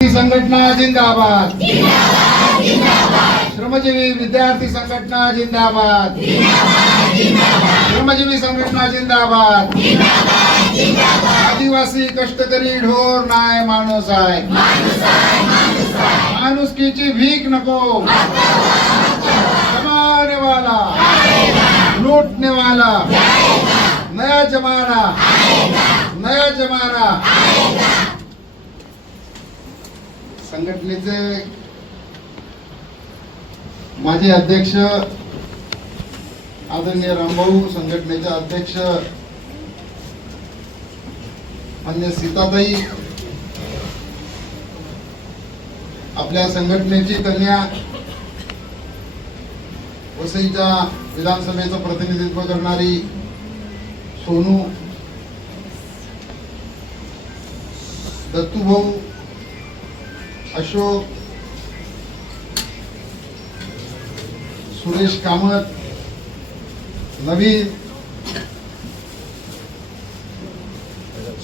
संघटना जिंदाबाद, श्रमजीवी विद्यार्थी संघटना जिंदाबाद, श्रमजीवी संघटना जिंदाबाद, आदिवासी कष्टकरी ढोर नाय माणूस आहे, माणुसकीची भीक नको, कमाने वाला लूटने वाला नया जमाना, नया जमाना। संघटनेचे माझे अध्यक्ष आदरणीय रामभाऊ, संघटनेचे अध्यक्ष मान्य सीताताई, आपल्या संघटनेची कन्या वसईच्या विधानसभेचं प्रतिनिधित्व करणारी सोनू, दत्तूभाऊ, अशोक, सुरेश कामत, नवीन,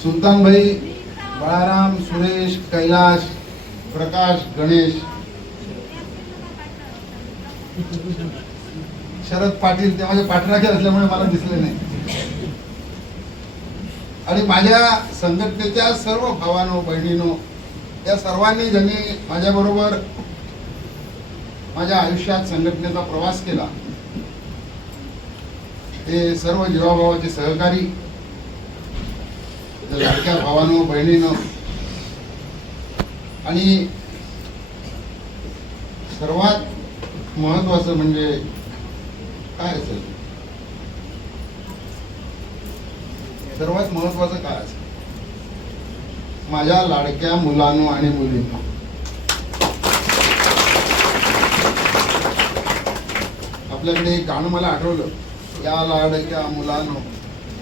सुलतान भाई, बाळाराम, सुरेश, कैलाश, प्रकाश, गणेश, शरद पाटील, ते माझे पाठराखीर असल्यामुळे मला दिसले नाही, आणि माझ्या संघटनेच्या सर्व भावांनो बहिणींनो, या सर्वांनी ज्यांनी माझ्याबरोबर माझ्या आयुष्यात संघटनेचा प्रवास केला, ते सर्व जीवाभावाचे सहकारी, लाडक्या भावांनो बहिणींनो, आणि सर्वात महत्वाचं म्हणजे काय असेल, सर्वात महत्वाचं काय असेल, माझ्या लाडक्या मुलांनो आणि मुलींनो, आपल्याकडे एक गाणं मला आठवलं, या लाडक्या मुलांनो,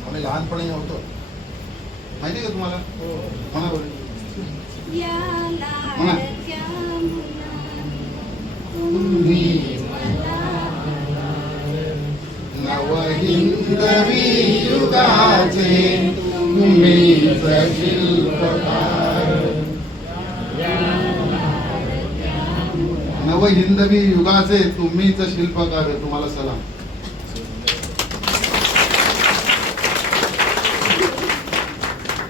आम्ही लहानपणी होतो, माहिती का तुम्हाला? म्हणा बरं, म्हणा, नवहिंदवी युगाचे तुम्हीच शिल्पकार, नवहिंदवी युगाचे तुम्हीच शिल्पकार, तुम्हाला सलाम।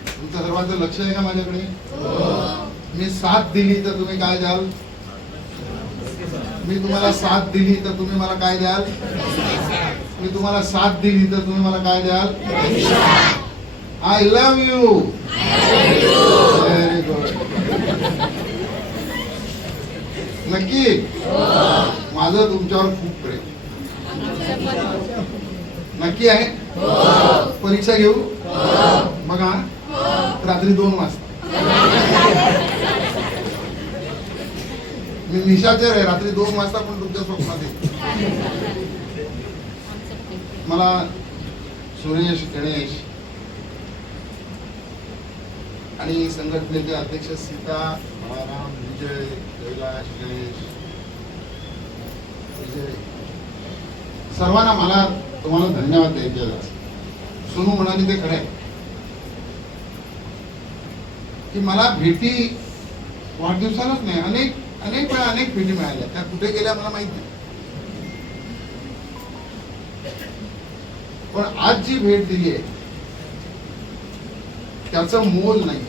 तुमचं सर्वांचं लक्ष आहे का माझ्याकडे? मी साथ दिली तर तुम्ही काय द्याल? मी तुम्हाला साथ दिली तर तुम्ही मला काय द्याल? मी तुम्हाला साथ दिली तर तुम्ही मला काय द्याल? I love you. Very good, नक्की माझं तुमच्यावर खूप प्रेम, नक्की आहे। परीक्षा घेऊ बघा, रात्री 2 वाजता, मी निशाचर आहे, रात्री 2 वाजता पण तुमच्या स्वप्नात येईल। मला सुरेश, गणेश आणि संघटनेचे अध्यक्ष सीता, बाळाराम, विजय, कैलाश, गणेश, विजय, सर्वांना मला तुम्हाला धन्यवाद द्यायचे आहेत। सोनू म्हणाली ते खरं आहे की मला भेटी वाढदिवसालाच नाही, अनेक वेळा अनेक भेटी मिळाल्या, त्या कुठे गेल्या मला माहित नाही, पण आज जी भेट दिली आहे त्याचं मोल नाही।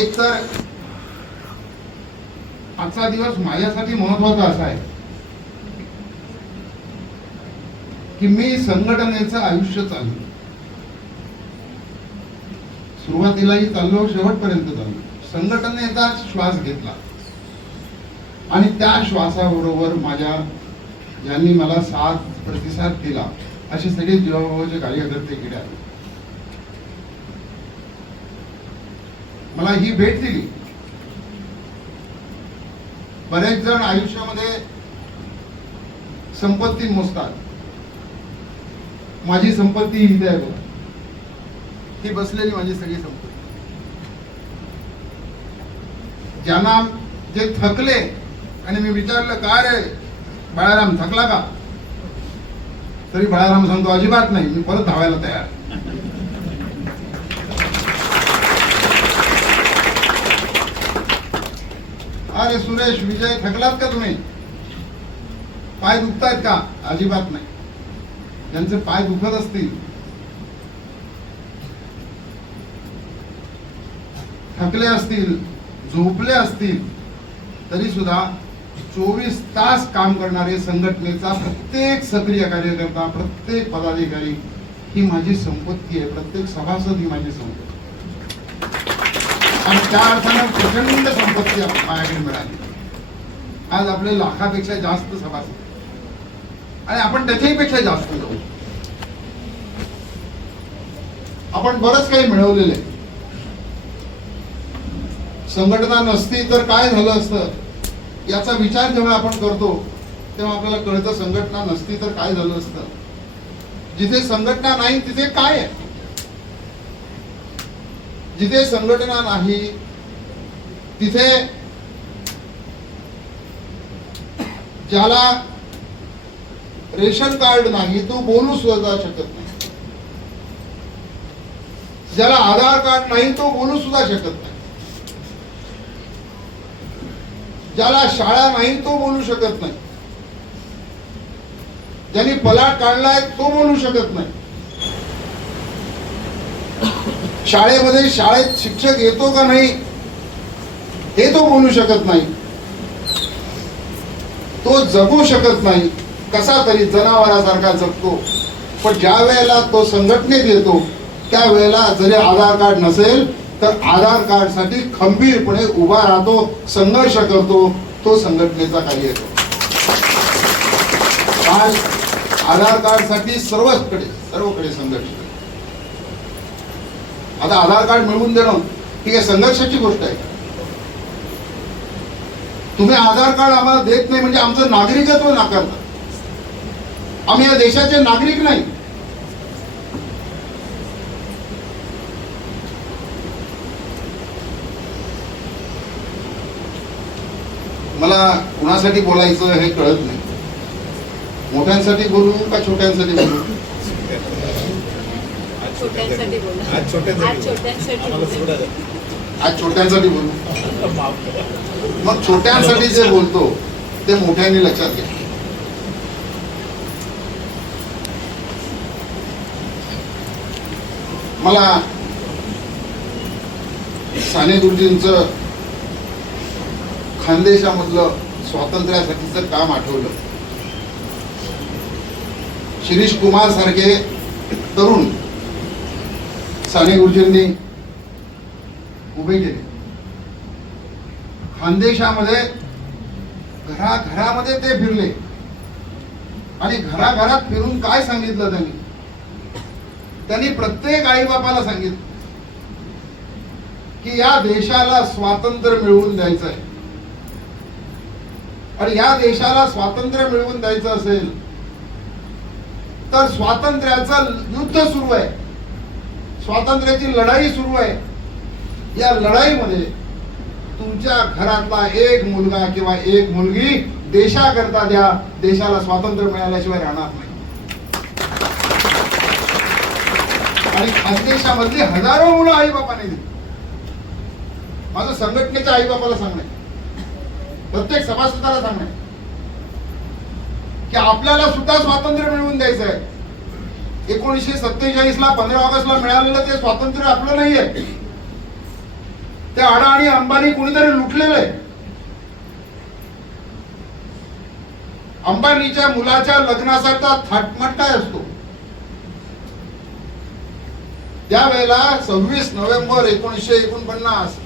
एक तर आजचा दिवस माझ्यासाठी महत्वाचा असा आहे की मी संघटनेचं आयुष्य चाललो, सुरुवातीलाही चाललो, शेवटपर्यंत चाललो, संघटनेचा श्वास घेतला, आणि त्या श्वासाबरोबर माझ्या ज्यांनी मला साथ प्रतिसाद दिला असे सगळे जीवाभावाचे कार्यकर्ते इकडे आले, मला ही भेट दिली। बरेच जण आयुष्यामध्ये संपत्ती मोजतात, माझी संपत्ती इथे आहे बघा, ही बसलेली माझी सगळी संपत्ती। ज्यांना जे थकले आणि मी विचारलं, का रे बाळाराम थकला का? तरी बळाराम सांगतो अजिबात नाही, मी परत धावायला तयार. अरे सुरेश विजय थकलात का तुम्ही? पाय दुखतायत का? अजिबात नाही. ज्यांचे पाय दुखत असतील, थकले असतील, झोपले असतील, तरी सुद्धा 24 तास काम करणारे संघटनेचा प्रत्येक सक्रिय कार्यकर्ता, प्रत्येक पदाधिकारी ही माझी संपत्ती आहे. प्रत्येक सभासद ही माझी संपत्ती आणि त्या अर्थानं प्रचंड संपत्ती माझ्याकडे मिळाली. आज आपले लाखापेक्षा जास्त सभासद आणि आपण त्याच्याही पेक्षा जास्त जाऊ. आपण बरंच काही मिळवलेलं आहे. संघटना नसती तर काय झालं असतं याचा विचार जेव्हा आपण करतो तेव्हा आपल्याला कळतं संघटना नसती तर काय झालं असतं. जिथे संघटना नाही तिथे काय आहे? जिथे संघटना नाही तिथे ज्याला रेशन कार्ड नाही तो बोलू सुद्धा शकत नाही. ज्याला आधार कार्ड नाही तो बोलू सुद्धा शकत नाही. ज्याला शाळा नाही तो बोलू शकत नाही. ज्यांनी पलाट काढलाय तो बोलू शकत नाही. शाळेमध्ये शाळेत शिक्षक येतो का नाही हे तो बोलू शकत नाही. तो जगू शकत नाही, कसा तरी जनावरासारखा जगतो. पण ज्या वेळेला तो संघटनेत येतो त्यावेळेला जरी आधार कार्ड नसेल तर आधार कार्ड साठी खंबीरपणे उभा राहतो, संघर्ष करतो. तो संघटनेचा कार्य येतो. काल आधार कार्ड साठी सर्वकडे संघर्ष. आता आधार कार्ड मिळवून देणं ही काही संघर्षाची गोष्ट आहे. तुम्ही आधार कार्ड आम्हाला देत नाही म्हणजे आमचं नागरिकत्व नाकारता. आम्ही या देशाचे नागरिक नाही. मला कुणासाठी बोलायचं हे कळत नाही. मोठ्यांसाठी बोलू का छोट्यांसाठी बोलू? आज छोट्यांसाठी बोलू. मग छोट्यांसाठी जे बोलतो ते मोठ्यांनी लक्षात घ्या. मला साने गुरुजींचं खानदेशामधलं स्वातंत्र्यासाठीचं काम आठवलं. शिरीष कुमार सारखे तरुण साने गुरुजींनी उभे केले. खानदेशामध्ये घराघरामध्ये ते फिरले आणि घराघरात फिरून काय सांगितलं त्यांनी प्रत्येक आई बापाला सांगितलं की या देशाला स्वातंत्र्य मिळवून द्यायचं आहे. आणि या देशाला स्वातंत्र्य मिळवून द्यायचं असेल तर स्वातंत्र्याचं युद्ध सुरू आहे, स्वातंत्र्याची लढाई सुरू आहे. या लढाईमध्ये तुमच्या घरातला एक मुलगा किंवा एक मुलगी देशाकरता द्या. देशाला स्वातंत्र्य मिळाल्याशिवाय राहणार नाही. आणि खानदेशामधली हजारो मुलं आई बापाने दिली. माझं संघटनेच्या आई बापाला सांगणे, प्रत्येक सभासदाला सांगणे की आपल्याला सुद्धा स्वातंत्र्य मिळवून द्यायचं आहे. 1947 ला 15 ऑगस्टला मिळालेलं ते स्वातंत्र्य आपलं नाहीये. ते अडाणी अंबानी कुणीतरी लुटलेलं आहे. अंबानीच्या मुलाच्या लग्नासारखा थाटमाट काय असतो. त्या वेळेला 26 नोव्हेंबर 1949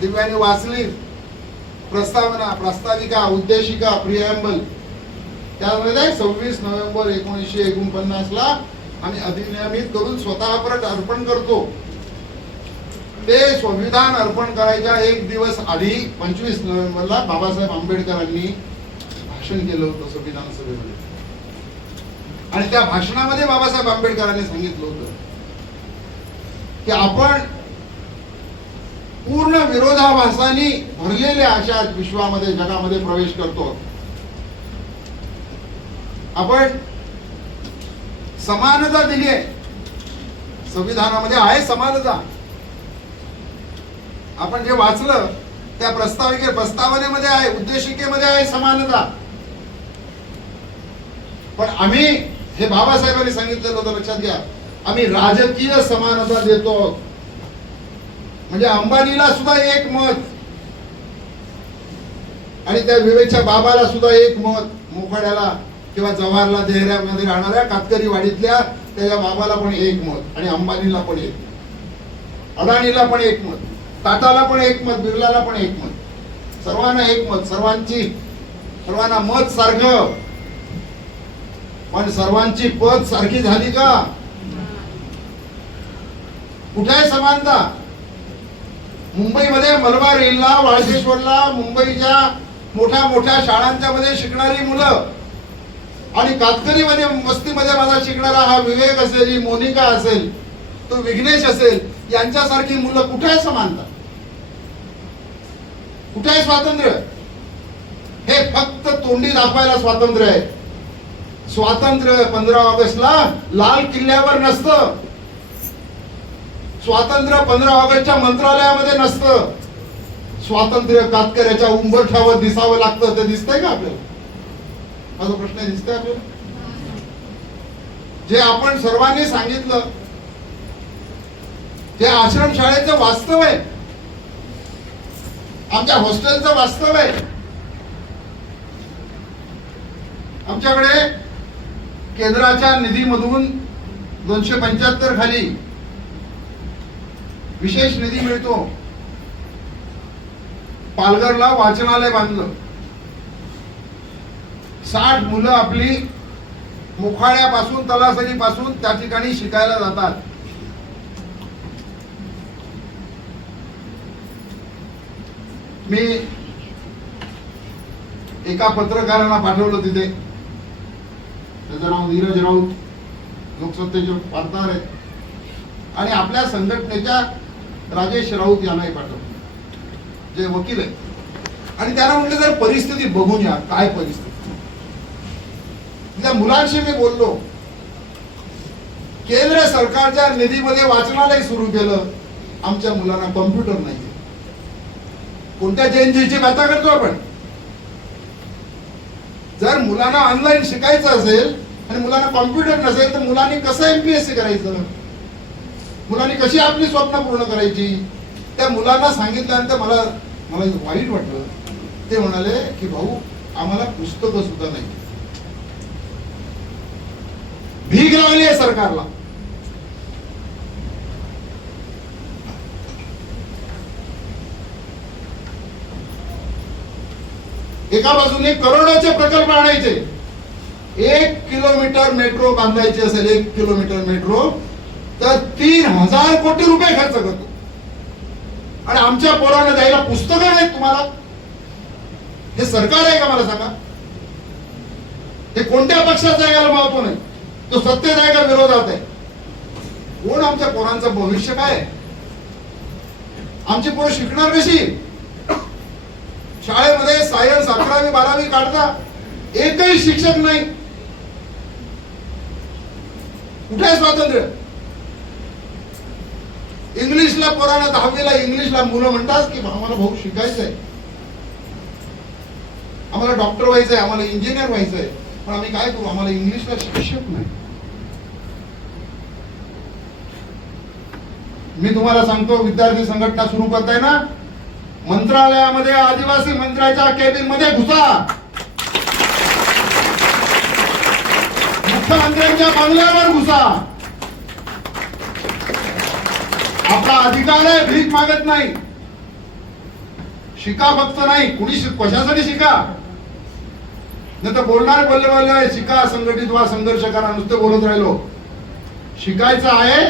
दिव्यांनी वाचली प्रास्ताविका, उद्देशिका, प्रिएम्बल. त्यामध्ये 26 नोव्हेंबर 1949 ला आम्ही अधिनियमित करून स्वतः परत अर्पण करतो. ते संविधान अर्पण करायच्या एक दिवस आधी 25 नोव्हेंबरला बाबासाहेब आंबेडकरांनी भाषण केलं होतं संविधान सभेमध्ये. आणि त्या भाषणामध्ये बाबासाहेब आंबेडकरांनी सांगितलं होतं की आपण पूर्ण विरोधाभासांनी भरलेल्या अशा विश्वामध्ये, जगामध्ये प्रवेश करतो. आपण समानता दिली आहे. संविधानामध्ये आहे समानता. आपण जे वाचलं त्या प्रस्तावनेमध्ये आहे, उद्देशिकेमध्ये आहे समानता. पण आम्ही हे बाबासाहेबांनी सांगितलेलं होतं, लक्षात घ्या, आम्ही राजकीय समानता देतो. म्हणजे अंबानीला सुद्धा एक मत आणि त्या विवेकच्या बाबाला सुद्धा एक मत, मोखाड्याला किंवा जवाहरला देहऱ्यामध्ये राहणाऱ्या कातकरी वाडीतल्या त्याच्या बाबाला पण एक मत आणि अंबानीला पण एक मत, अदानीला पण एक मत, टाटाला पण एक मत, बिर्लाला पण एक मत, सर्वांना एक मत. सर्वांना मत सारखं, पण सर्वांची पद सारखी झाली का? कुठे आहे समानता? मुंबईमध्ये मलबार हिलला, वाळकेश्वरला, मुंबईच्या मोठ्या मोठ्या शाळांच्या मध्ये शिकणारी मुलं आणि कातकरी मध्ये वस्तीमध्ये माझा शिकणारा हा विवेक असेल, ही मोनिका असेल, तो विघ्नेश असेल, यांच्यासारखी मुलं, कुठे आहे समानता? कुठे आहे स्वातंत्र्य? हे फक्त तोंडी दाखवायला स्वातंत्र्य आहे. स्वातंत्र्य 15 ऑगस्टला लाल किल्ल्यावर नसतं. स्वातंत्र्य 15 ऑगस्टच्या मंत्रालयामध्ये नसतं. स्वातंत्र्य कातकऱ्याच्या उंबरठ्यावर दिसावं लागतं. ते दिसतंय का आपल्याला? माझा प्रश्न दिसतंय आपल्याला? जे आपण सर्वांनी सांगितलं ते आश्रमशाळेचं वास्तव आहे, आमच्या हॉस्टेलचं वास्तव आहे. आमच्याकडे केंद्राच्या निधीमधून 275 खाली विशेष निधी मिळतो. पालघरला वाचनालय बांधलं. 60 मुलं आपली मोखाड्यापासून तलासरीपासून त्या ठिकाणी शिकायला जातात. मी एका पत्रकारांना पाठवलं तिथे, त्याचं नाव नीरज राऊत, लोकसत्तेचे वार्ताहर आहेत, आणि आपल्या संघटनेच्या राजेश राऊत यांनाही पाठवलं, जे वकील आहेत. आणि त्यांना म्हटलं जर परिस्थिती बघून या, काय परिस्थिती. त्या मुलांशी मी बोललो. केंद्र सरकारच्या निधीमध्ये वाचनालय सुरू केलं. आमच्या मुलांना कॉम्प्युटर नाही. कोणत्या जैनजीची व्यथा करतो आपण? जर मुलांना ऑनलाईन शिकायचं असेल आणि मुलांना कॉम्प्युटर नसेल तर मुलांनी कसं एमपीएससी करायचं? मुलांनी कशी आपली स्वप्न पूर्ण करायची? त्या मुलांना सांगितल्यानंतर मला वाईट वाटलं. ते म्हणाले की भाऊ, आम्हाला पुस्तकं सुद्धा नाही. भीक लागली आहे सरकारला. एका बाजूने करोडोचे प्रकल्प आणायचे. 1 किलोमीटर मेट्रो बांधायची असेल, 1 किलोमीटर मेट्रो, तर 3000 कोटी रुपये खर्च करतो. आणि आमच्या पोरांना द्यायला पुस्तकं नाहीत तुम्हाला. हे सरकार आहे का मला सांगा? हे कोणत्या पक्षाचं आहे याला महत्व नाही. तो सत्तेत आहे का विरोधात आहे? कोण आमच्या पोरांचं भविष्य काय आहे? आमची पोरं शिकणार कशी? शाळेमध्ये सायन्स 11वी 12वी काढता, एकही शिक्षक नाही. कुठे आहे स्वातंत्र्य? इंग्लिशला पोरांना 10वीला इंग्लिशला मुलं म्हणतात की आम्हाला भाऊ शिकायचंय, आम्हाला डॉक्टर व्हायचंय, आम्हाला इंजिनियर व्हायचंय, पण आम्ही काय करू? आम्हाला इंग्लिशला शिक्षक नाही. मी तुम्हाला सांगतो, विद्यार्थी संघटना सुरू करताय ना, मंत्रालयामध्ये आदिवासी मंत्र्याच्या केबिन मध्ये घुसा, मुख्यमंत्र्यांच्या बंगल्यावर घुसा. आपला अधिकार आहे, भीक मागत नाही. शिका फक्त नाही, कुणी कशासाठी शिका? नाही तर बोलणार बोलले शिका, संघटित व्हा, संघर्ष करा, नुसते बोलत राहिलो. शिकायचं आहे,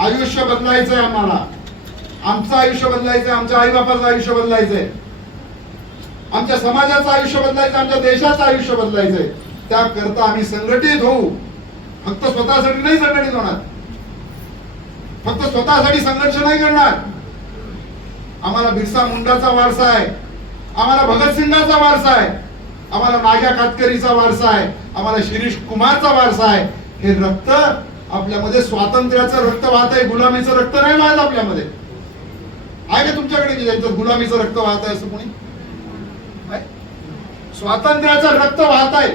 आयुष्य बदलायचंय आम्हाला. आमचं आयुष्य बदलायचंय, आमच्या आई बापाचं आयुष्य बदलायचंय, आमच्या समाजाचं आयुष्य बदलायचं, आमच्या देशाचं आयुष्य बदलायचंय. त्याकरता आम्ही संघटित होऊ. फक्त स्वतःसाठी नाही संघटित होणार, फक्त स्वतःसाठी संघर्ष नाही करणार. आम्हाला बिरसा मुंडाचा वारसा आहे, आम्हाला भगतसिंगाचा वारसा आहे, आम्हाला नाग्या कातकरीचा वारसा आहे, आम्हाला शिरीष कुमारचा वारसा आहे. हे रक्त आपल्यामध्ये स्वातंत्र्याचं रक्त वाहत आहे, गुलामीचं रक्त नाही वाहत आपल्यामध्ये. आहे का तुमच्याकडे की ज्यांचं गुलामीचं रक्त वाहत आहे असं कोणी? स्वातंत्र्याचं रक्त वाहत आहे.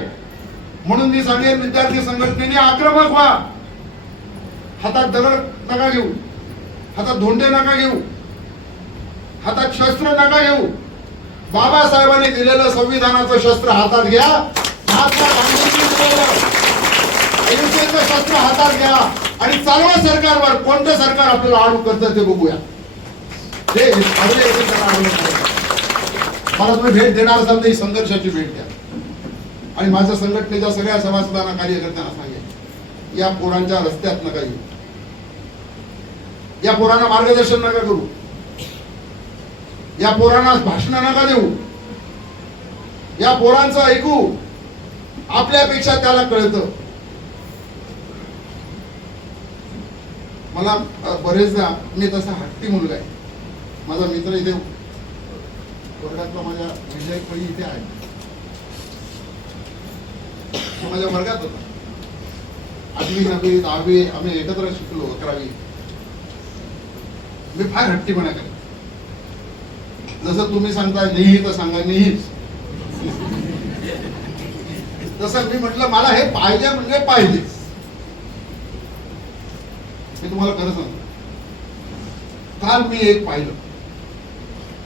म्हणून मी सांगेन विद्यार्थी संघटनेने आक्रमक व्हा. हातात दगड नका घेऊ, हातात धोंडे नका घेऊ, हातात शस्त्र नका घेऊ. बाबासाहेबांनी दिलेलं संविधानाचं शस्त्र हातात घ्या. महात्मा गांधींनी दिलेलं अहिंसेचं शस्त्र हातात घ्या आणि चालवा सरकारवर. कोणतं सरकार आपल्याला आडू करतं ते बघूया. मला तुम्ही भेट देणार असाल तर ही संघर्षाची भेट द्या. आणि माझ्या संघटनेच्या सगळ्या सभासदांना, कार्यकर्त्यांना सांगेन, या पोरांच्या रस्त्यात नका येऊ, या पोरांना मार्गदर्शन नका करू, या पोरांना भाषण नका देऊ, या पोरांचं ऐकू. आपल्यापेक्षा त्याला कळतं. मला बरेचदा, मी तसा हट्टी मुलगा आहे. माझा मित्र इथे वर्गातला, माझ्या विजय पळी इथे आहे, तो माझ्या वर्गात होता. 8वी 9वी 10वी आम्ही एकत्र शिकलो, 11वी. मी फार हट्टीपणा केला. जसं तुम्ही सांगताय नेही तर सांगा नेहीच, तसं मी म्हटलं मला हे पाहिजे म्हणजे पाहिजेच. मी तुम्हाला खरं सांगतो, काल मी एक पाहिलं,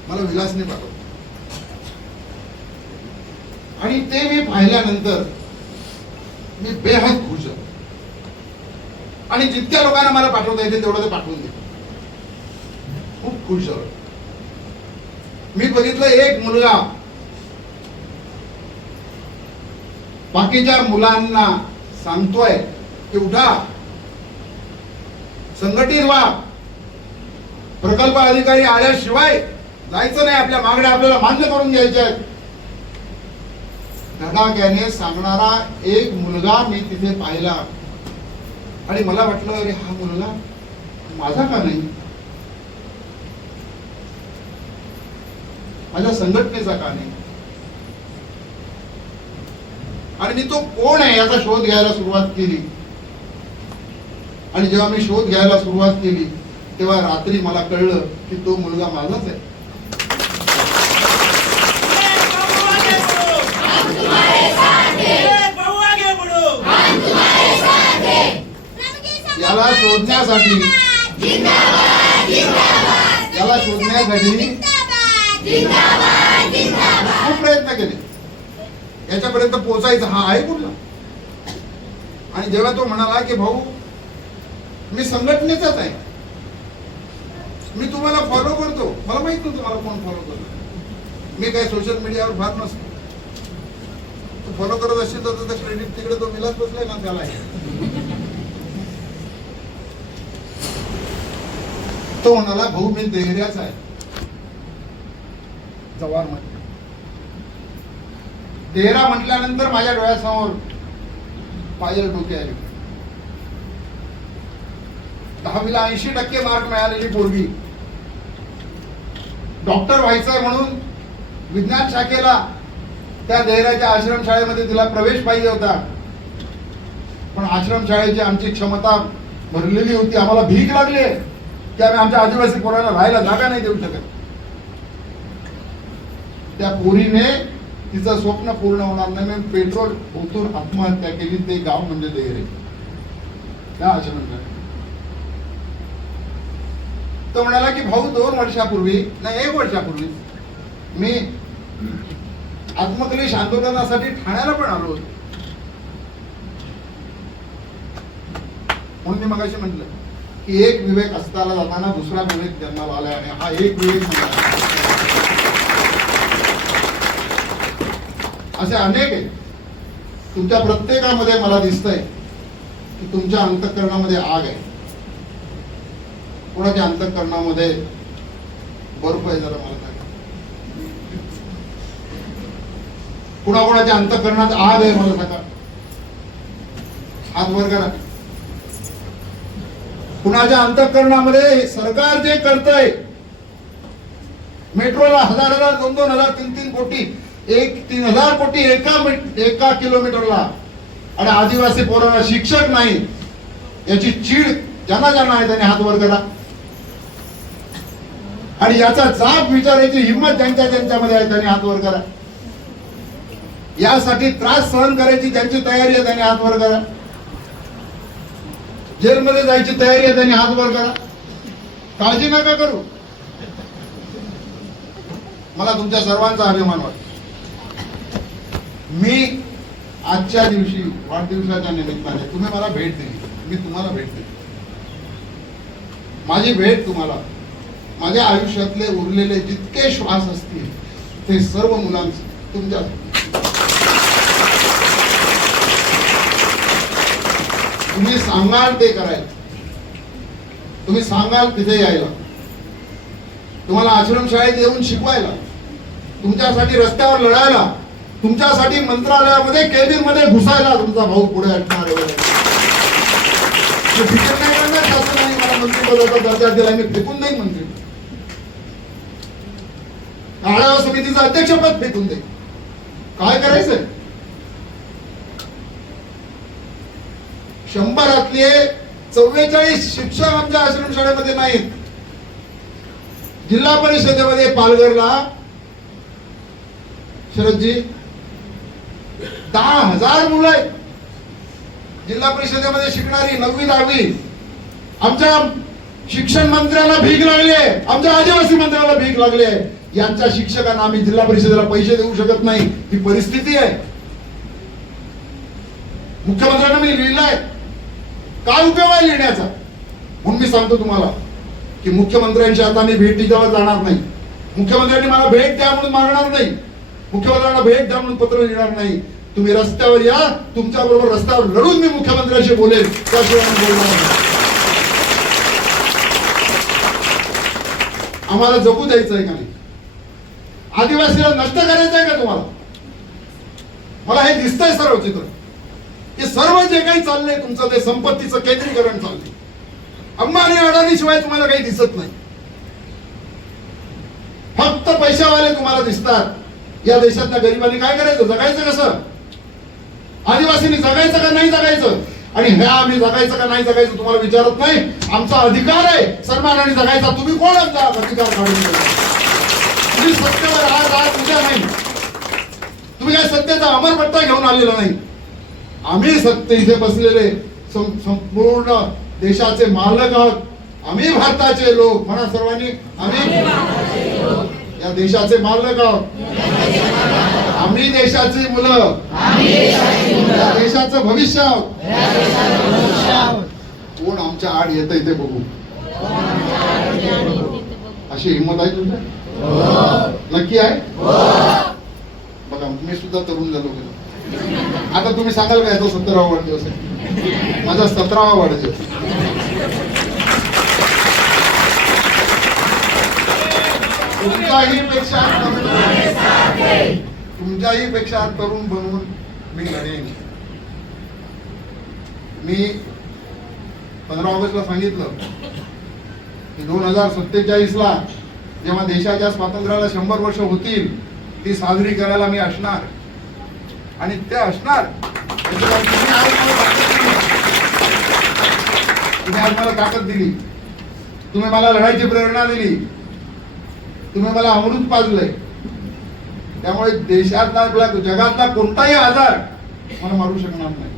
मला विलासने पाठवलं आणि ते मी पाहिल्यानंतर मी बेहद खुश झालो. आणि जितक्या लोकांना मला पाठवता येते तेवढं ते पाठवून दे. खूप खुश झालो. मी बघितलं एक मुलगा बाकीच्या मुलांना सांगतोय की उठा, संघटित व्हा, प्रकल्प अधिकारी आल्याशिवाय जायचं नाही, आपल्या मागण्या आपल्याला मान्य करून घ्यायच्या आहेत. धडाक्याने सांगणारा एक मुलगा मी तिथे पाहिला आणि मला वाटलं अरे हा मुलगा माझा का नाही, माझ्या संघटनेचा का नाही. आणि मी तो कोण आहे याचा शोध घ्यायला सुरुवात केली. आणि जेव्हा मी शोध घ्यायला सुरुवात केली तेव्हा रात्री मला कळलं की तो मुलगा माझाच आहे. याला शोधण्यासाठी खूप प्रयत्न केले, याच्यापर्यंत पोहोचायचं. हा आहे कुठला? आणि जेव्हा तो म्हणाला की भाऊ मी संघटनेचाच आहे, मी तुम्हाला फॉलो करतो, मला माहित नव्हतं मला कोण फॉलो करतो. मी काय सोशल मीडियावर फार नसतो. तू फॉलो करत असेल तर त्याचं क्रेडिट तिकडे तो विलास बसलाय ना त्याला आहे. तो म्हणाला भाऊ मी देहऱ्याचा आहे, जवार मध्ये. देहरा म्हटल्यानंतर माझ्या डोळ्यासमोर पायल डोके आले. 10वीला 80% मार्क मिळालेली पोरगी, डॉक्टर व्हायचंय म्हणून विज्ञान शाखेला त्या देहराच्या आश्रमशाळेमध्ये तिला प्रवेश पाहिजे होता. पण आश्रमशाळेची आमची क्षमता भरलेली होती. आम्हाला भीक लागली की आम्ही आमच्या आदिवासी पोरांना राहायला जागा नाही देऊ शकत. त्या पोरीने तिचं स्वप्न पूर्ण होणार नाही म्हणून पेट्रोल ओतून आत्महत्या केली. ते गाव म्हणजे देहरे, त्या आश्रमशाळेत. तो म्हणाला की भाऊ 2 वर्षापूर्वी नाही 1 वर्षापूर्वी मी आत्मक्लेश आंदोलनासाठी ठाण्याला पण आलो होतो. म्हणून मी मगाशी म्हटलं की एक विवेक असताना जाताना दुसरा विवेक जन्माला आलाय आणि हा एक विवेक असे अनेक आहेत. तुमच्या प्रत्येकामध्ये मला दिसतंय की तुमच्या अंतःकरणामध्ये आग आहे. कोणाच्या अंतःकरणामध्ये बर्फ आहे जरा मला सांगा. कुणाकुणाच्या अंतःकरणात आग आहे मला सांगा. हात वर करा. कुणाच्या अंतःकरणामध्ये सरकार जे करतंय, मेट्रोला 1000 2,000 3,000 कोटी 3,000 कोटी एका किलोमीटरला आणि आदिवासी पोरांना शिक्षक नाही याची चीड ज्यांना ज्यांना आहे त्यांनी हात वर करा. आणि याचा जाब विचारायची हिंमत ज्यांच्या ज्यांच्यामध्ये आहे त्यांनी हात वर करा. यासाठी त्रास सहन करायची ज्यांची तयारी आहे त्यांनी हात वर करा. जेलमध्ये जायची तयारी आहे त्यांनी हात वर करा. काळजी नका करू. मला तुमच्या सर्वांचा अभिमान वाटतो. मी आजच्या दिवशी वाढदिवसाच्या निमित्ताने तुम्ही मला भेट दिली, मी तुम्हाला भेट दिली. माझी भेट तुम्हाला माझ्या आयुष्यातले उरलेले जितके श्वास असतील ते सर्व मुलांचे तुमच्या तुम्ही सांगाल ते करायचं. तुम्ही सांगाल तिथे यायला, तुम्हाला आश्रमशाळेत येऊन शिकवायला, तुमच्यासाठी रस्त्यावर लढायला, तुमच्यासाठी मंत्रालयामध्ये केबिन मध्ये घुसायला तुमचा भाऊ पुढे असणार आहे. फिकर नाही करणार असं नाही. मला मंत्रिपदाचा दर्जा दिला, मी फेकून देईन मंत्री. आढावा समितीचं अध्यक्षपद फेकून देईन. काय करायचंय? 100 44 शिक्षक आमच्या आश्रमशाळेमध्ये नाहीत. जिल्हा परिषदेमध्ये पालघरला शरदजी 10,000 मुलं आहेत जिल्हा परिषदेमध्ये शिकणारी 9वी 10वी. आमच्या शिक्षण मंत्र्याला भीक लागली आहे, आमच्या आदिवासी मंत्र्याला भीक लागली आहे. यांच्या शिक्षकांना आम्ही जिल्हा परिषदेला पैसे देऊ शकत नाही, ही परिस्थिती आहे. मुख्यमंत्र्यांना मी लिहिलंय. काय उपयोग आहे लिहिण्याचा? म्हणून मी सांगतो तुम्हाला की मुख्यमंत्र्यांच्या आता मी भेटीवर जाणार नाही. मुख्यमंत्र्यांनी मला भेट द्या म्हणून मागणार नाही, मुख्यमंत्र्यांना भेट द्या म्हणून पत्र लिहिणार नाही. तुम्ही रस्त्यावर या, तुमच्या बरोबर रस्त्यावर लढून मी मुख्यमंत्र्यांशी बोलेल, त्याशिवाय मी बोलणार नाही. आम्हाला जगू द्यायचंय का नाही? आदिवासीला नष्ट करायचंय का तुम्हाला? मला हे दिसतंय सर्व चित्र. हे सर्व जे काही चाललंय तुमचं ते संपत्तीचं केंद्रीकरण चाललंय. अंबानी अडाणी शिवाय तुम्हाला काही दिसत नाही. फक्त पैशावाले तुम्हाला दिसतात. या देशातल्या गरिबांनी काय करायचं? जगायचं कसं? आदिवासींनी जगायचं का नाही जगायचं? आणि ह्या आम्ही जगायचं का नाही जगायचं तुम्हाला विचारत नाही. आमचा अधिकार आहे सन्मानाने जगायचा. तुम्ही कोण आमचा अधिकार काढून घेता? तुम्ही सत्तेवर आज उद्या नाही. तुम्ही काय सत्तेचा अमरपट्टा घेऊन आलेला नाही. आम्ही सत्ते इथे बसलेले संपूर्ण देशाचे मालक आहोत. आम्ही भारताचे लोक. म्हणा सर्वांनी, आम्ही या देशाचे मालक आहोत. आम्ही देशाची मुलं, या देशाचं भविष्य आहोत. कोण आमच्या आड येतं इथे बघू. अशी हिंमत आहे तुमच्या? नक्की आहे? बघा मी सुद्धा तरुण झालो गेलो. आता तुम्ही सांगाल का याचा 17वा वाढदिवस आहे? माझा 17वा वाढदिवस. तुमच्याही पेक्षा तरुण बनवून मी लढेन. मी 15 ऑगस्टला सांगितलं की 2047ला जेव्हा देशाच्या स्वातंत्र्याला 100 वर्ष होतील ती साजरी करायला मी असणार. आणि ते असणार. तुम्ही आज मला ताकद दिली, तुम्ही मला लढायची प्रेरणा दिली, तुम्ही मला अमृत पाजलंय. त्यामुळे देशातला जगातला कोणताही आजार मला मारू शकणार नाही.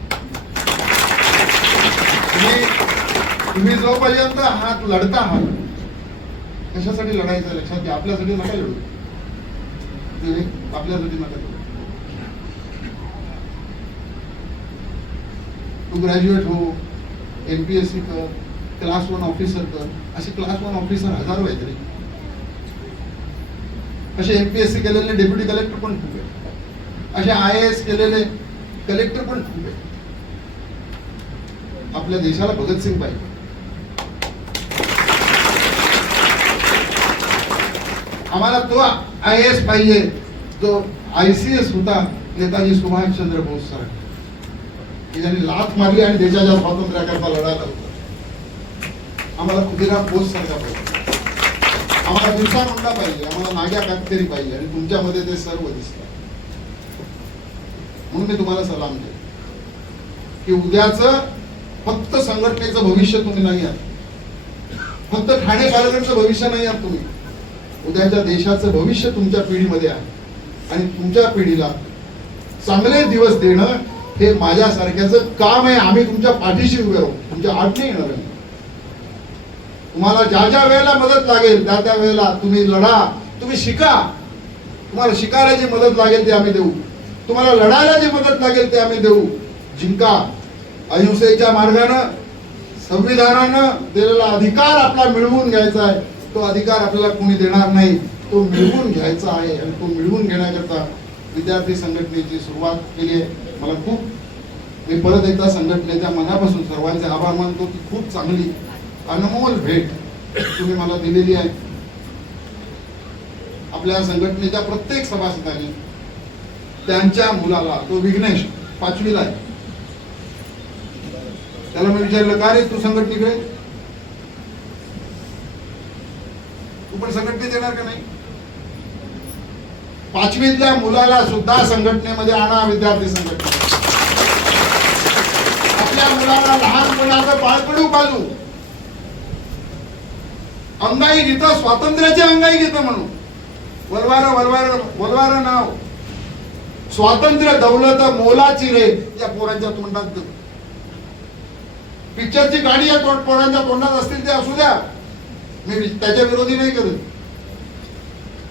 तुम्ही जोपर्यंत हात लढता आहात, कशासाठी लढायचं लक्षात घ्या. आपल्यासाठी नका लढू, आपल्यासाठी नका लढू. तू ग्रॅज्युएट हो, MPSC कर, क्लास 1 ऑफिसर कर. असे क्लास 1 ऑफिसर हजारो आहेत रे. असे MPSC केलेले डेप्युटी कलेक्टर पण खूप आहेत. असे IAS केलेले कलेक्टर पण खूप आहेत. आपल्या देशाला भगतसिंग पाहिजे. आम्हाला तो IAS पाहिजे जो ICS होता नेताजी सुभाषचंद्र बोस सारखा, की ज्यांनी लाथ मारली आणि देशाच्या स्वातंत्र्याकरता लढायला होता. आम्हाला खुदिराम बोस सारखा पाहिजे. आम्हाला बिरसा मुंडा पाहिजे. आम्हाला नाग्या कातकरी पाहिजे. आणि तुमच्यामध्ये ते सर्व दिसतात. म्हणून मी तुम्हाला सलाम देतो. की उद्याचं फक्त संघटनेचं भविष्य तुम्ही नाही आहात, फक्त ठाणे पालघरचं भविष्य नाही आहात तुम्ही. उद्याच्या देशाचं भविष्य तुमच्या पिढीमध्ये आहे आणि तुमच्या पिढीला चांगले दिवस देणं हे माझ्यासारख्याचं काम आहे. आम्ही तुमच्या पाठीशी उभे राहू, तुमच्या आड नाही येणार आहे. तुम्हाला ज्या ज्या वेळेला मदत लागेल त्या त्या वेळेला तुम्ही लढा, तुम्ही शिका. तुम्हाला शिकायला जी मदत लागेल ते आम्ही देऊ, तुम्हाला लढायला जी मदत लागेल ते आम्ही देऊ. जिंका. अहिंसेच्या मार्गानं संविधानानं दिलेला अधिकार आपला मिळवून घ्यायचा आहे. तो अधिकार आपल्याला कोणी देणार नाही, तो मिळवून घ्यायचा आहे आणि तो मिळवून घेण्याकरता विद्यार्थी संघटनेची सुरुवात केली आहे. मला मी परत एकदा संघटनेच्या मनापासून सर्वांचे आभार मानतो की खूप चांगली अनमोल भेट तुम्ही मला दिलेली आहे. आपल्या संघटनेच्या प्रत्येक सभासदांनी त्यांच्या मुलाला, तो विघ्नेश 5वीला आहे, त्याला मी विचारलं का रे तू संघटनेकडे, तू पण संघटनेत येणार का नाही? 5वीतल्या मुलाला सुद्धा संघटनेमध्ये आणा. विद्यार्थी संघटना आपल्या मुलाला लहानपणाचं बाळकडू बाजू अंगाई घेतं, स्वातंत्र्याचे अंगाई घेतं म्हणून वलवार नाव स्वातंत्र्य दौलत मोलाची रे या पोरांच्या तोंडात. पिक्चरची गाडी या पोरांच्या तोंडात असतील ते असू द्या, मी त्याच्या विरोधी नाही करत,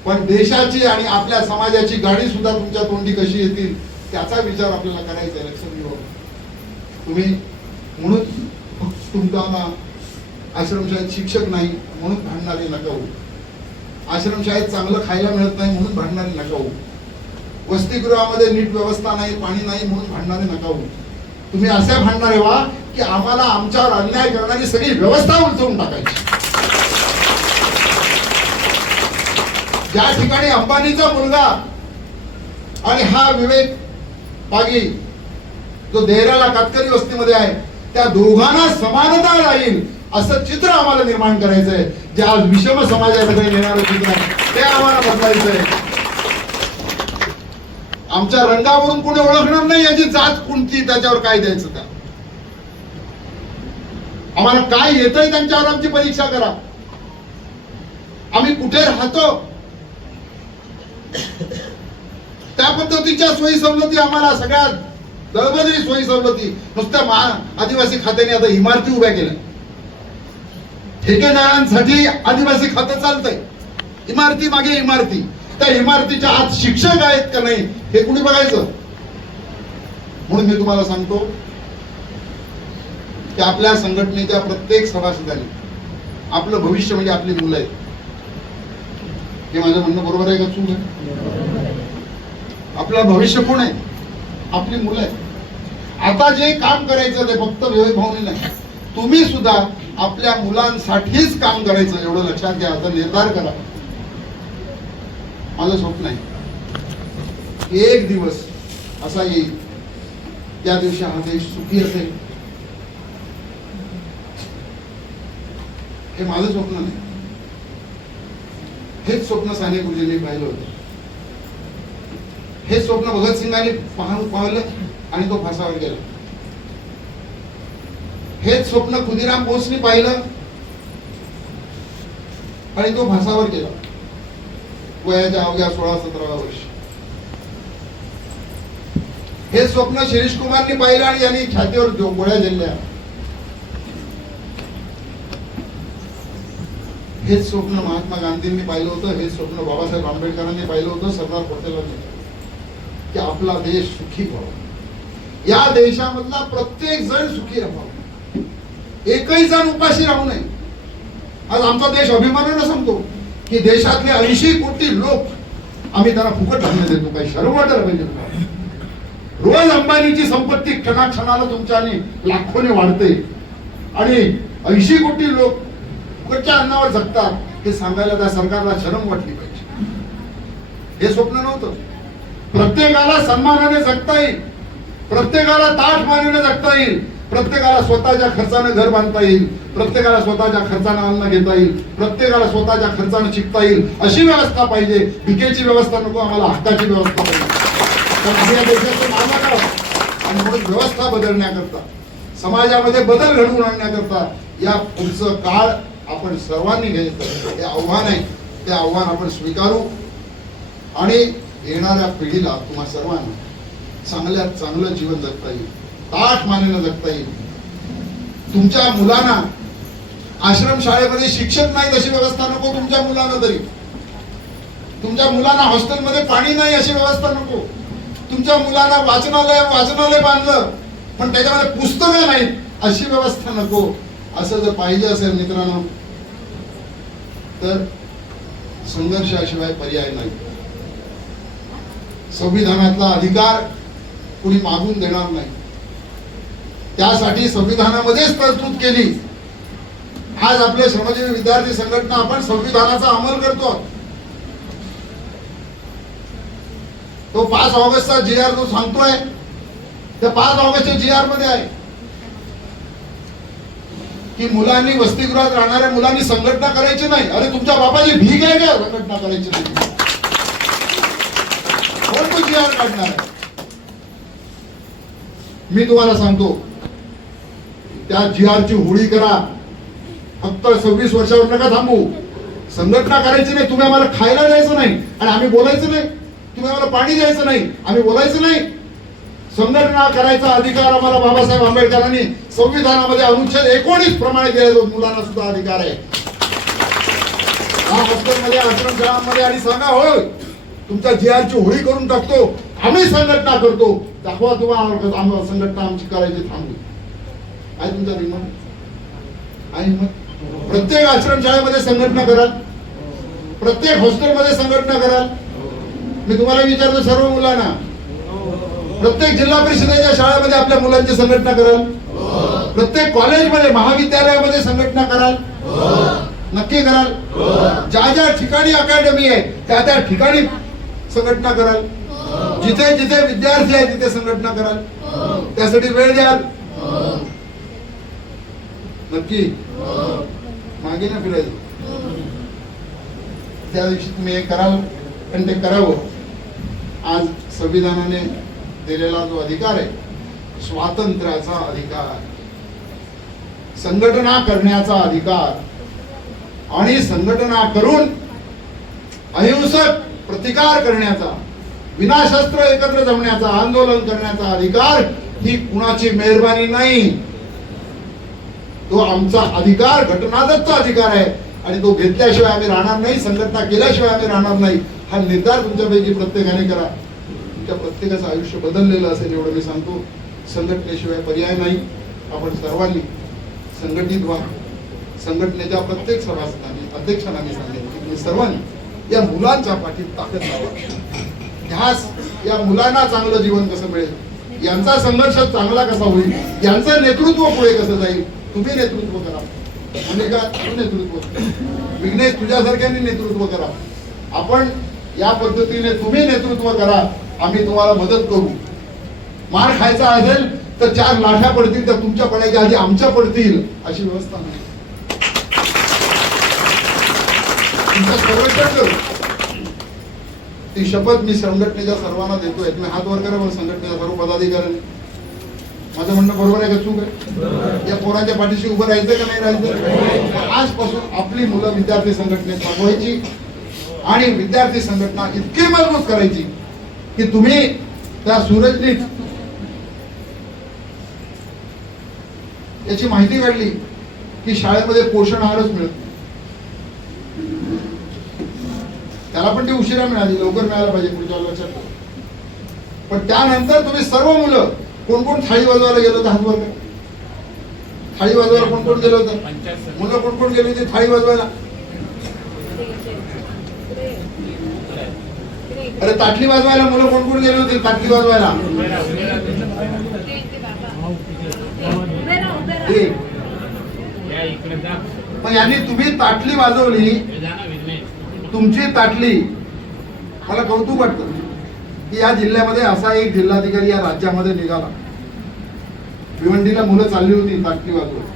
पण देशाची आणि आपल्या समाजाची गाडी सुद्धा तुमच्या तोंडी कशी येतील त्याचा विचार आपल्याला करायचा आहे. लक्षात घेऊ. तुम्ही म्हणून तुमचा आश्रमशाळेत शिक्षक नाही म्हणून भांडणारे नका होऊ, आश्रमशाळेत चांगलं खायला मिळत नाही म्हणून भांडणारे नका होऊ, वसतिगृहामध्ये नीट व्यवस्था नाही, पाणी नाही म्हणून भांडणारे नका होऊ. तुम्ही असे भांडणारे व्हा की आम्हाला आमच्यावर अन्याय करणारी सगळी व्यवस्था उलटवून टाकायची. ज्या ठिकाणी अंबानीचा मुलगा आणि हा विवेक पागी जो देहराला कातकरी वस्तीमध्ये आहे त्या दोघांना समानता राहील असं चित्र आम्हाला निर्माण करायचं आहे. जे आज विषम समाजाकडे येणारं चित्र आहे ते आम्हाला बदलायचंय. आमच्या रंगावरून कोणी ओळखणार नाही याची जात कोणती, त्याच्यावर काय द्यायचं त्या. आम्हाला काय येतंय त्यांच्यावर आमची परीक्षा करा. आम्ही कुठे राहतो त्या पद्धतीच्या सोयी सवलती आम्हाला, सगळ्यात दळबदरी सोयी सवलती. नुसत्या आदिवासी खात्याने आता इमारती उभ्या केल्या. ठेकेदारांसाठी आदिवासी खातं चालतंय, इमारती मागे इमारती. त्या इमारतीच्या आत शिक्षक आहेत का नाही हे कुणी बघायचं. म्हणून मी तुम्हाला सांगतो की आपल्या संघटनेच्या प्रत्येक सभासदांनी आपलं भविष्य म्हणजे आपली मुलं आहेत. हे माझं म्हणणं बरोबर आहे का चूक आहे? आपलं भविष्य कोण आहे? आपली मुलं आहेत. आता जे काम करायचं ते फक्त विवेक भाऊनी नाही, तुम्ही सुद्धा आपल्या मुलांसाठीच काम करायचं एवढं लक्षात घ्या. आता निर्धार करा. माझं स्वप्न आहे एक दिवस असा येईल त्या दिवशी हा देश सुखी असेल. हे माझं स्वप्न नाही, हेच स्वप्न साने गुरुजींनी पाहिलं होतं. हे स्वप्न भगतसिंगांनी पाहिलं आणि तो फासावर गेला. हेच स्वप्न खुदीराम बोसनी पाहिलं आणि तो फासावर गेला वयाच्या अवघ्या 16-17व्या वर्षी. हे स्वप्न शिरीष कुमारनी पाहिलं आणि यांनी छातीवर गोळ्या झेलल्या. हेच स्वप्न महात्मा गांधींनी पाहिलं होतं, हेच स्वप्न बाबासाहेब आंबेडकरांनी पाहिलं होतं, सरदार पटेलांनी, की आपला देश सुखी व्हावा, या देशामधला प्रत्येक जण सुखी राहावा, एकही जण उपाशी राहू नये. आज आमचा देश अभिमानानं सांगतो की देशातले 80 कोटी लोक आम्ही त्यांना फुकट धान्य देतो. काही शरम वाटायला पाहिजे. रोज अंबानीची संपत्ती क्षणाक्षणाला तुमच्याने लाखोने वाढते आणि 80 कोटी लोक फुकटच्या अन्नावर जगतात हे सांगायला त्या सरकारला शरम वाटली पाहिजे. हे स्वप्न नव्हतं. प्रत्येकाला सन्मानाने जगता येईल, प्रत्येकाला ताठ मानेने जगता येईल, प्रत्येकाला स्वतःच्या खर्चानं घर बांधता येईल, प्रत्येकाला स्वतःच्या खर्चानं अन्न घेता येईल, प्रत्येकाला स्वतःच्या खर्चानं शिकता येईल अशी व्यवस्था पाहिजे. भिकेची व्यवस्था नको, आम्हाला हक्काची व्यवस्था पाहिजे. या देशाचं नाव आणि म्हणून व्यवस्था बदलण्याकरता, समाजामध्ये बदल घडवून आणण्याकरता या पुढचं काळ आपण सर्वांनी घ्यायचं हे आव्हान आहे. ते आव्हान आपण स्वीकारू आणि येणाऱ्या पिढीला तुम्हा सर्वांना चांगल्यात चांगलं जीवन जगता येईल, ताठ मानेनं जगता येईल. तुमच्या मुलांना आश्रम शाळेमध्ये शिक्षक नाही अशी व्यवस्था नको. तुमच्या मुलांना तरी, तुमच्या मुलांना हॉस्टेलमध्ये पाणी नाही अशी व्यवस्था नको. तुमच्या मुलांना वाचनालय बांधलं पण त्याच्यामध्ये पुस्तकं नाहीत अशी व्यवस्था नको. असं जर पाहिजे असेल मित्रांनो तर संघर्षाशिवाय पर्याय नाही. संविधानातला अधिकार कुणी मागून देणार नाही. त्यासाठी संविधानामध्येच तरतूद केली. आज आपले श्रमजीवी विद्यार्थी संघटना आपण संविधानाचा अंमल करतो. तो 5 ऑगस्टचा GR जो सांगतोय त्या 5 ऑगस्टच्या GR मध्ये आहे की मुलांनी वसतिगृहात राहणाऱ्या मुलांनी संघटना करायची नाही. अरे तुमच्या बापाची भीक आहे का संघटना करायची नाही? कोण तो GR काढणार आहे? मी तुम्हाला सांगतो त्या GR ची होळी करा. फक्त 26 वर्षावर नका थांबू. संघटना करायची नाही. तुम्ही आम्हाला खायला द्यायचं नाही आणि आम्ही बोलायचं नाही. तुम्ही आम्हाला पाणी द्यायचं नाही, आम्ही बोलायचं नाही. संघटना करायचा अधिकार आम्हाला बाबासाहेब आंबेडकरांनी संविधानामध्ये अनुच्छेद 19 प्रमाणे दिला. मुलांना सुद्धा अधिकार आहे. हॉस्टेलमध्ये, आश्रमशाळांमध्ये आणि सांगा होय तुमच्या GR ची होळी करून टाकतो, आम्ही संघटना करतो. दाखवा तुम्हाला संघटना आमची करायची थांबू. आहे तुमच्या हिंमत? आहे हिंमत? प्रत्येक आश्रमशाळेमध्ये संघटना कराल, प्रत्येक हॉस्टेलमध्ये संघटना कराल. मी तुम्हाला विचारतो सर्व मुलांना, प्रत्येक जिल्हा परिषदेच्या शाळेमध्ये आपल्या मुलांची संघटना कराल, प्रत्येक कॉलेजमध्ये महाविद्यालयामध्ये संघटना कराल, नक्की कराल. ज्या ज्या ठिकाणी अकॅडमी आहे त्या त्या ठिकाणी संघटना कराल. जिथे जिथे विद्यार्थी आहे तिथे संघटना कराल. त्यासाठी वेळ द्याल नक्की. मागे ना फिरायचं. त्या दिवशी तुम्ही हे कराल आणि ते करावं. आज संविधानाने दिलेला जो अधिकार आहे, स्वातंत्र्याचा अधिकार, संघटना करण्याचा अधिकार आणि संघटना करून अहिंसक प्रतिकार करण्याचा, विनाशस्त्र एकत्र जमण्याचा, आंदोलन करण्याचा अधिकार ही कुणाची मेहरबानी नाही. तो आमचा अधिकार, घटनादत्त अधिकार आहे आणि तो घेतल्याशिवाय आम्ही राहणार नाही. संघटना केल्याशिवाय आम्ही राहणार नाही. हा निर्धार तुमच्यापैकी प्रत्येकाने करा. तुमच्या प्रत्येकाचं आयुष्य बदललेलं असेल एवढं मी सांगतो. संघटनेशिवाय पर्याय नाही. आपण सर्वांनी संघटित व्हा. संघटनेच्या प्रत्येक सभासदांनी, अध्यक्षांना मी सांगेन की तुम्ही सर्वांनी या मुलांच्या पाठीत ताकद लावा. या मुलांना चांगलं जीवन कसं मिळेल, यांचा संघर्ष चांगला कसा होईल, यांचं नेतृत्व पुढे कसं जाईल. तुम्ही नेतृत्व करा. अनेका तू नेतृत्व, विघ्नेश तुझ्यासारख्यांनी नेतृत्व करा. आपण या पद्धतीने तुम्ही नेतृत्व करा. आम्ही तुम्हाला मदत करू. मार खायचा असेल तर 4 लाठ्या पडतील तर तुमच्या पडायच्या आधी आमच्या पडतील अशी व्यवस्था नाही. तुमचं संरक्षण करू. ती शपथ मी संघटनेच्या सर्वांना देतोय. तुम्ही हात वर करा. संघटनेच्या सर्व पदाधिकाऱ्यांनी. माझं म्हणणं बरोबर आहे का चूक आहे? या पोरांच्या पाठीशी उभं राहायचं का नाही राहायचं? आजपासून आपली मुलं विद्यार्थी संघटनेत मागवायची आणि विद्यार्थी संघटना इतकी मजबूत करायची की तुम्ही त्या सूरजनी याची माहिती काढली की शाळेमध्ये पोषण आहारच मिळत. त्याला पण ती उशिरा मिळाली, लवकर मिळायला पाहिजे पुढच्या लक्षात. पण त्यानंतर तुम्ही सर्व मुलं, कोण कोण थाळी वाजवायला गेलो होतं हात वर? थाळी वाजवायला कोण कोण गेलो होतं? मुलं कोण कोण गेली होती थाळी वाजवायला? अरे ताटली वाजवायला मुलं कोण कोण गेली होती ताटली वाजवायला? पण यांनी तुम्ही ताटली वाजवली, तुमची ताटली. मला कौतुक वाटतं की या जिल्ह्यामध्ये असा एक जिल्हाधिकारी या राज्यामध्ये निघाला. भिवंडीला मुलं चालली होती ताटली वाजवत,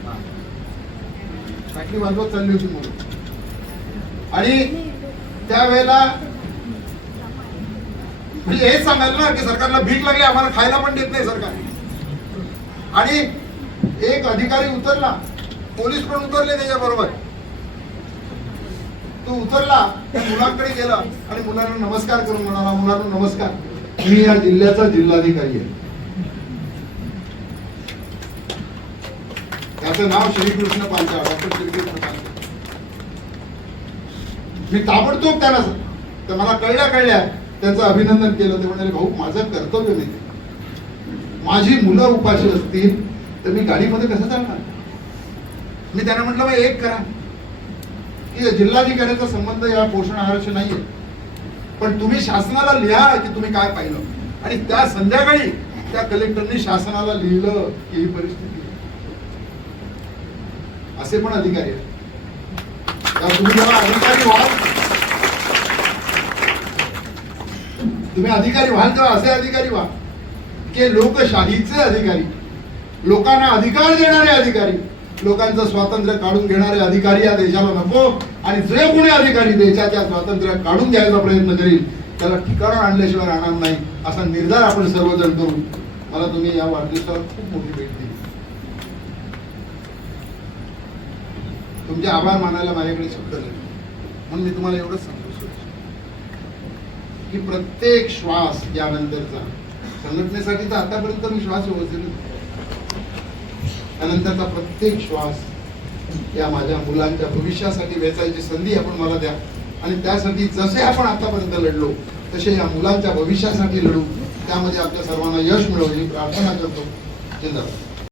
ताटली वाजवत चालली होती मुलं. आणि त्यावेळेला म्हणजे हेच सांगायला ना की सरकारला भीक लागली, आम्हाला खायला पण देत नाही सरकार. आणि एक अधिकारी उतरला, पोलीस पण उतरले त्याच्याबरोबर. तो उतरला, त्या मुलांकडे गेला आणि मुलांना नमस्कार करून म्हणाला, मुलांना नमस्कार, मी या जिल्ह्याचा जिल्हाधिकारी आहे. त्याचं नाव श्रीकृष्ण पांचाळ, डॉक्टर श्रीकृष्ण पांचाळ. मी ताबडतोब त्याला, तर मला कळल्या त्यांचं अभिनंदन केलं. ते म्हणाले, भाऊ माझं कर्तव्य नाही, माझी मुलं उपाशी असतील तर मी गाडीमध्ये कसं चालणार. मी त्यांना म्हटलं, मग एक करा की जिल्हाधिकाऱ्याचा संबंध या पोषण आहाराशी नाहीये, पण तुम्ही शासनाला लिहा की तुम्ही काय पाहिलं. आणि त्या संध्याकाळी त्या कलेक्टरनी शासनाला लिहिलं की ही परिस्थिती. असे पण अधिकारी आहेत. तुम्ही जेव्हा अधिकारी व्हाल, तुम्ही अधिकारी व्हाल तेव्हा असे अधिकारी व्हा की लोकशाहीचे अधिकारी, लोकांना अधिकार देणारे अधिकारी, लोकांचं स्वातंत्र्य काढून घेणारे अधिकारी या देशाला नको. आणि जे कोणी अधिकारी देशाच्या स्वातंत्र्य काढून घ्यायचा प्रयत्न करील त्याला ठिकाण आणल्याशिवाय राहणार नाही, असा निर्धार आपण सर्वजण करू. मला तुम्ही या वाढदिवसाला खूप मोठी भेट दिली. तुमचे आभार मानायला माझ्याकडे शब्द नाही, म्हणून मी तुम्हाला एवढंच सांगू शकतो की प्रत्येक श्वास यानंतरचा, संघटनेसाठी तर आतापर्यंत मी श्वास व्यवस्थित, त्यानंतरचा प्रत्येक श्वास या माझ्या मुलांच्या भविष्यासाठी वेचायची संधी आपण मला द्या. आणि त्यासाठी जसे आपण आतापर्यंत लढलो तसे या मुलांच्या भविष्यासाठी लढू. त्यामध्ये आपल्या सर्वांना यश मिळो ही प्रार्थना करतो. जिंदाबाद.